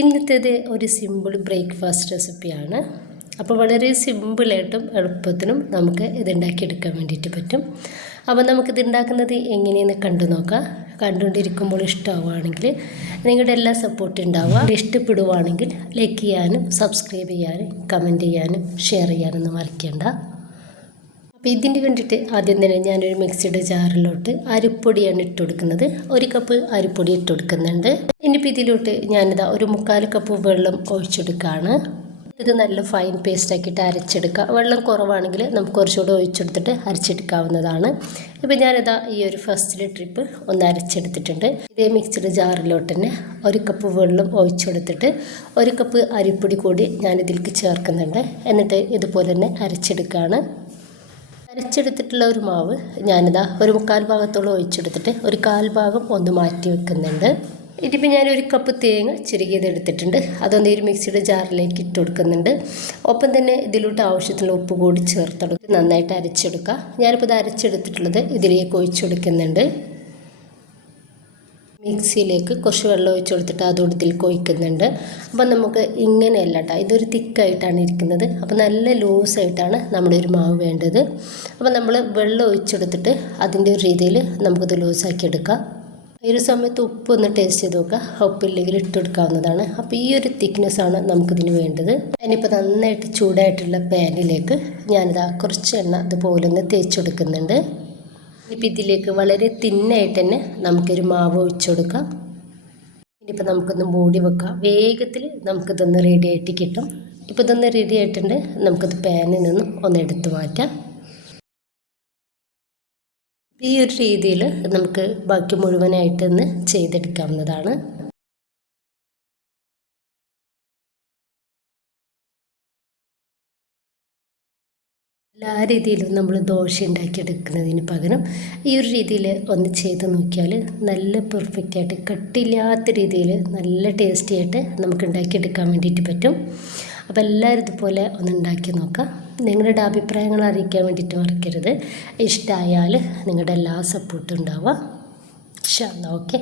ഇന്നത്തേത് ഒരു simple breakfast റെസിപ്പിയാണ്. അപ്പോൾ വളരെ സിമ്പിളായിട്ടും എളുപ്പത്തിനും നമുക്ക് ഇതുണ്ടാക്കിയെടുക്കാൻ വേണ്ടിയിട്ട് പറ്റും. അപ്പോൾ നമുക്കിത് ഉണ്ടാക്കുന്നത് എങ്ങനെയെന്ന് കണ്ടു നോക്കാം. കണ്ടുകൊണ്ടിരിക്കുമ്പോൾ ഇഷ്ടമാവുകയാണെങ്കിൽ നിങ്ങളുടെ എല്ലാ സപ്പോർട്ടും ഉണ്ടാവുക. ഇഷ്ടപ്പെടുവാണെങ്കിൽ ലൈക്ക് ചെയ്യാനും സബ്സ്ക്രൈബ് ചെയ്യാനും കമൻറ്റ് ചെയ്യാനും ഷെയർ ചെയ്യാനൊന്നും മറക്കേണ്ട. അപ്പോൾ ഇതിന് വേണ്ടിയിട്ട് ആദ്യം തന്നെ ഞാനൊരു മിക്സിയുടെ ജാറിലോട്ട് അരിപ്പൊടിയാണ് ഇട്ട് കൊടുക്കുന്നത്. 1 കപ്പ് അരിപ്പൊടി ഇട്ട് കൊടുക്കുന്നുണ്ട്. ഇനിയിപ്പോൾ ഇതിലോട്ട് ഞാനിതാ ഒരു 3/4 കപ്പ് വെള്ളം ഒഴിച്ചെടുക്കുകയാണ്. ഇത് നല്ല ഫൈൻ പേസ്റ്റാക്കിയിട്ട് അരച്ചെടുക്കുക. വെള്ളം കുറവാണെങ്കിൽ നമുക്ക് കുറച്ചുകൂടെ ഒഴിച്ചെടുത്തിട്ട് അരച്ചെടുക്കാവുന്നതാണ്. ഇപ്പോൾ ഞാനിതാ ഈ ഒരു ഫസ്റ്റിലെ ട്രിപ്പ് ഒന്ന് അരച്ചെടുത്തിട്ടുണ്ട്. ഇതേ മിക്സിയുടെ ജാറിലോട്ട് തന്നെ 1 കപ്പ് വെള്ളം ഒഴിച്ചെടുത്തിട്ട് 1 കപ്പ് അരിപ്പൊടി കൂടി ഞാനിതിലേക്ക് ചേർക്കുന്നുണ്ട്. എന്നിട്ട് ഇതുപോലെ തന്നെ അരച്ചെടുക്കുകയാണ്. അരച്ചെടുത്തിട്ടുള്ള ഒരു മാവ് ഞാനിതാ ഒരു 3/4 ഭാഗത്തോളം ഒഴിച്ചെടുത്തിട്ട് ഒരു 1/4 ഭാഗം ഒന്ന് മാറ്റി വെക്കുന്നുണ്ട്. ഇതിപ്പോൾ ഞാൻ 1 കപ്പ് തേങ്ങ ചിരകിയത് എടുത്തിട്ടുണ്ട്. അതൊന്ന് ഒരു മിക്സിയുടെ ജാറിലേക്ക് ഇട്ട് കൊടുക്കുന്നുണ്ട്. ഒപ്പം തന്നെ ഇതിലോട്ട് ആവശ്യത്തിനുള്ള ഉപ്പ് കൂടി ചേർത്തെടുത്ത് നന്നായിട്ട് അരച്ചെടുക്കുക. ഞാനിപ്പോൾ ഇത് അരച്ചെടുത്തിട്ടുള്ളത് ഇതിലേക്ക് ഒഴിച്ചു കൊടുക്കുന്നുണ്ട്. മിക്സിയിലേക്ക് കുറച്ച് വെള്ളം ഒഴിച്ച് കൊടുത്തിട്ട് അതോടെ ഇതിലേക്ക് ഒഴിക്കുന്നുണ്ട്. അപ്പം നമുക്ക് ഇങ്ങനെയല്ല കേട്ടോ, ഇതൊരു തിക്കായിട്ടാണ് ഇരിക്കുന്നത്. അപ്പോൾ നല്ല ലൂസായിട്ടാണ് നമ്മുടെ ഒരു മാവ് വേണ്ടത്. അപ്പോൾ നമ്മൾ വെള്ളം ഒഴിച്ചെടുത്തിട്ട് അതിൻ്റെ ഒരു രീതിയിൽ നമുക്കിത് ലൂസാക്കി എടുക്കാം. ഈ ഒരു സമയത്ത് ഉപ്പ് ഒന്ന് ടേസ്റ്റ് ചെയ്ത് നോക്കുക. ഉപ്പില്ലെങ്കിൽ ഇട്ടെടുക്കാവുന്നതാണ്. അപ്പോൾ ഈ ഒരു തിക്നെസ്സാണ് നമുക്കിതിന് വേണ്ടത്. അതിനിപ്പോൾ നന്നായിട്ട് ചൂടായിട്ടുള്ള പാനിലേക്ക് ഞാനിതാ കുറച്ച് എണ്ണ ഇതുപോലെ ഒന്ന് തേച്ചെടുക്കുന്നുണ്ട്. ഇനിയിപ്പോൾ ഇതിലേക്ക് വളരെ തിന്നായിട്ട് തന്നെ നമുക്കൊരു മാവ് ഒഴിച്ചു കൊടുക്കാം. ഇനിയിപ്പോൾ നമുക്കൊന്ന് മൂടി വെക്കാം. വേഗത്തിൽ നമുക്കിതൊന്ന് റെഡി ആയിട്ട് കിട്ടും. ഇപ്പോൾ ഇതൊന്ന് റെഡി ആയിട്ടുണ്ട്. നമുക്കിത് പാനിൽ നിന്നും ഒന്ന് എടുത്ത് മാറ്റാം. ഈ ഒരു രീതിയിൽ നമുക്ക് ബാക്കി മുഴുവനായിട്ടൊന്ന് ചെയ്തെടുക്കാവുന്നതാണ്. എല്ലാ രീതിയിലും നമ്മൾ ദോശ ഉണ്ടാക്കിയെടുക്കുന്നതിന് പകരം ഈ ഒരു രീതിയിൽ ഒന്ന് ചെയ്ത് നോക്കിയാൽ നല്ല പെർഫെക്റ്റായിട്ട് കട്ടില്ലാത്ത രീതിയിൽ നല്ല ടേസ്റ്റി ആയിട്ട് നമുക്ക് ഉണ്ടാക്കിയെടുക്കാൻ വേണ്ടിയിട്ട് പറ്റും. അപ്പോൾ എല്ലാവരും ഇതുപോലെ ഒന്ന് ഉണ്ടാക്കി നോക്കാം. നിങ്ങളുടെ അഭിപ്രായങ്ങൾ അറിയിക്കാൻ വേണ്ടിയിട്ട് മറക്കരുത്. ഇഷ്ടമായാൽ നിങ്ങളുടെ എല്ലാ സപ്പോർട്ടും ഉണ്ടാവുക. ഇൻഷാ അല്ലാഹ്. ഓക്കെ.